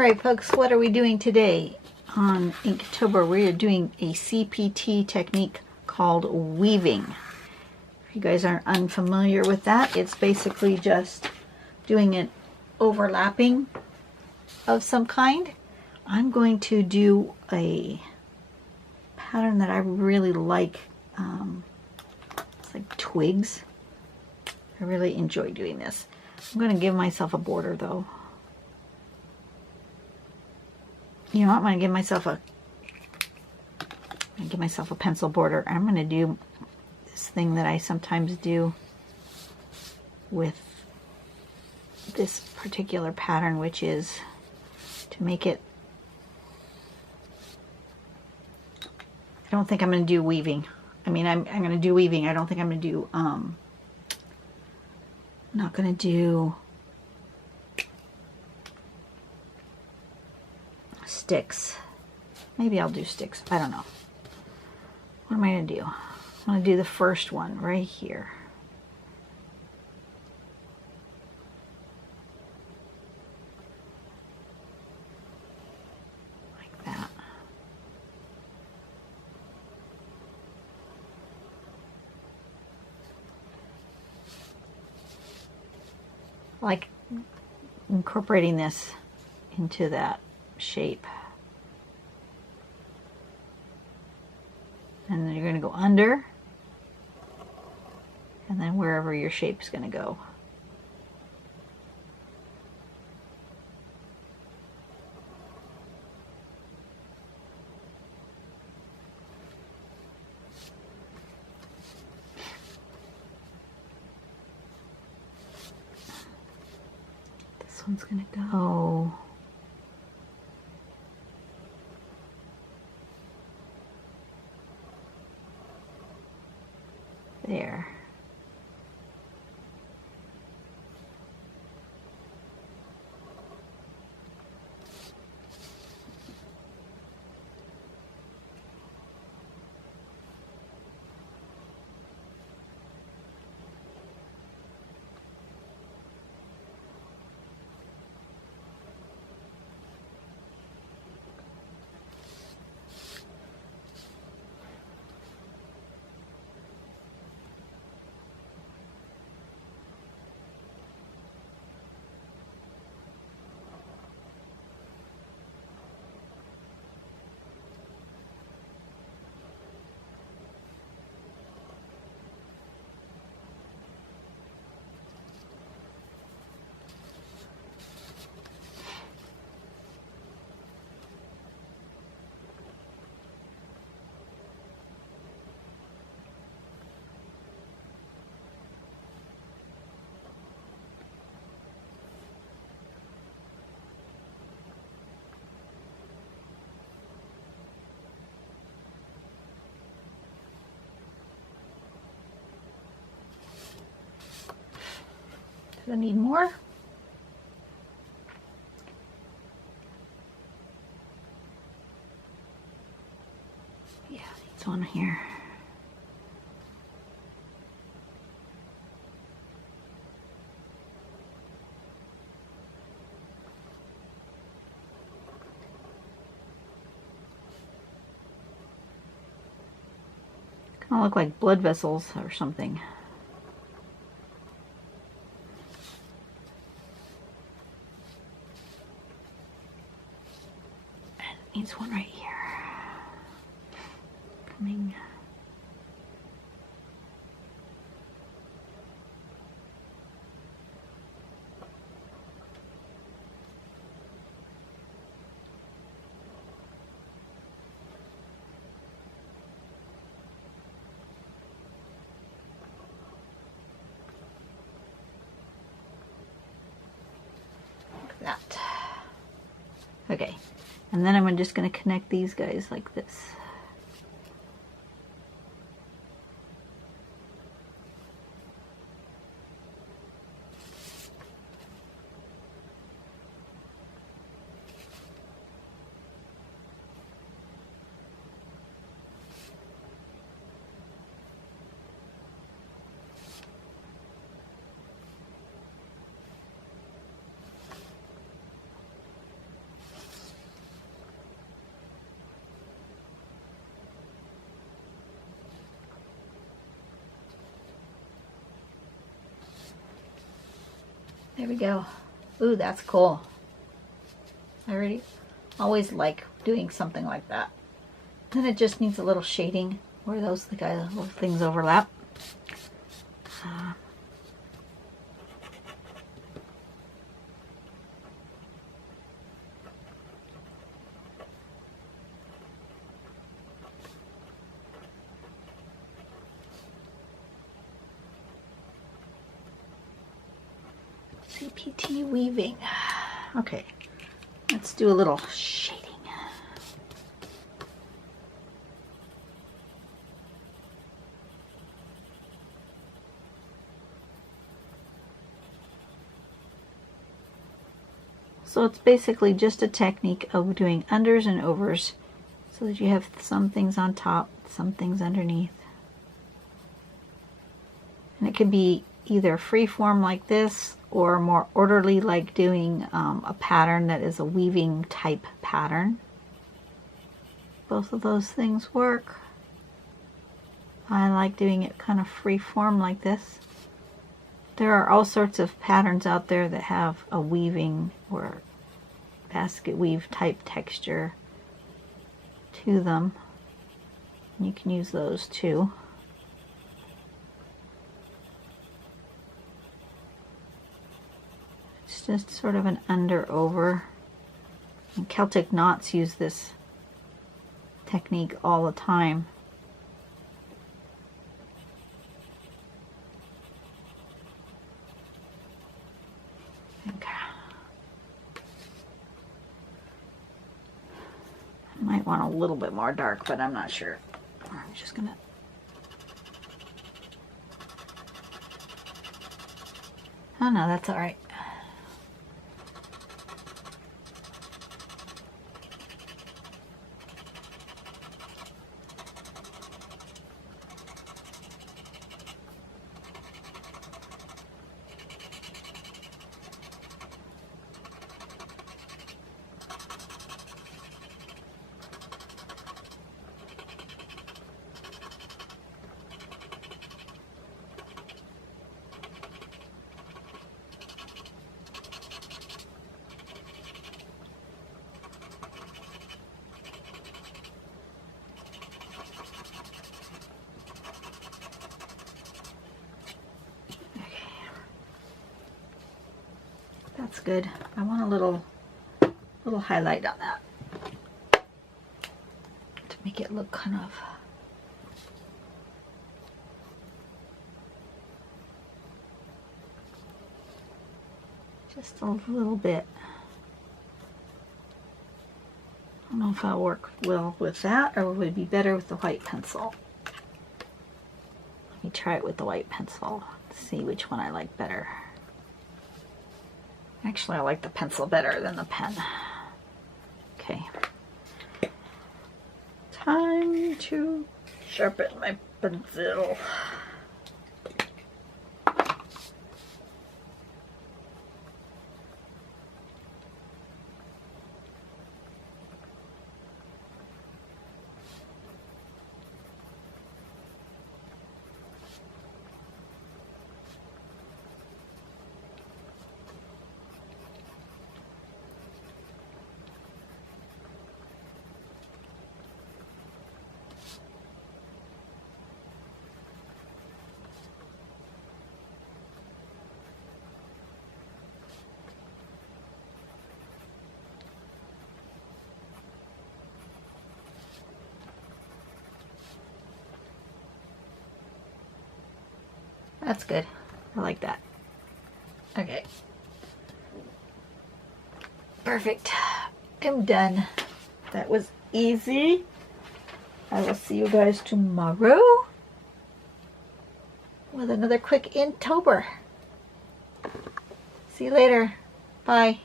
Alright folks, what are we doing today? On Inktober, we're doing a CPT technique called weaving. If you guys aren't unfamiliar with that, it's basically just doing an overlapping of some kind. I'm going to do a pattern that I really like. It's like twigs. I really enjoy doing this. I'm going to give myself a border though. You know what? I'm going to give myself a pencil border. I'm going to do this thing that I sometimes do with this particular pattern, which is to make it. I don't think I'm going to do weaving. I mean, I'm going to do weaving. I don't think I'm going to do, I'm not going to do sticks. Maybe I'll do sticks. I don't know. What am I going to do? I'm going to do the first one right here. Like that. Like incorporating this into that shape. And then you're going to go under, and then wherever your shape's going to go. This one's going to go there. Do I need more? Yeah, needs one here. Kind of look like blood vessels or something. Needs one right here. Coming. Like that. Okay. And then I'm just going to connect these guys like this. There we go. Ooh, that's cool. I always like doing something like that. Then it just needs a little shading where those little things overlap. CPT Weaving. Okay, let's do a little shading. So it's basically just a technique of doing unders and overs so that you have some things on top, some things underneath. And it can be either free form like this or more orderly, like doing a pattern that is a weaving type pattern. Both of those things work. I like doing it kind of free form like this. There are all sorts of patterns out there that have a weaving or basket weave type texture to them. You can use those too. It's just sort of an under over. And Celtic knots use this technique all the time. Might want a little bit more dark, but I'm not sure. I'm just gonna... Oh no, that's all right. That's good. I want a little highlight on that to make it look kind of just a little bit. I don't know if I'll work well with that or would it be better with the white pencil. Let me try it with the white pencil, see which one I like better. Actually, I like the pencil better than the pen. Okay. Time to sharpen my pencil. That's good. I like that. Okay. Perfect. I'm done. That was easy. I will see you guys tomorrow with another quick Inktober. See you later. Bye.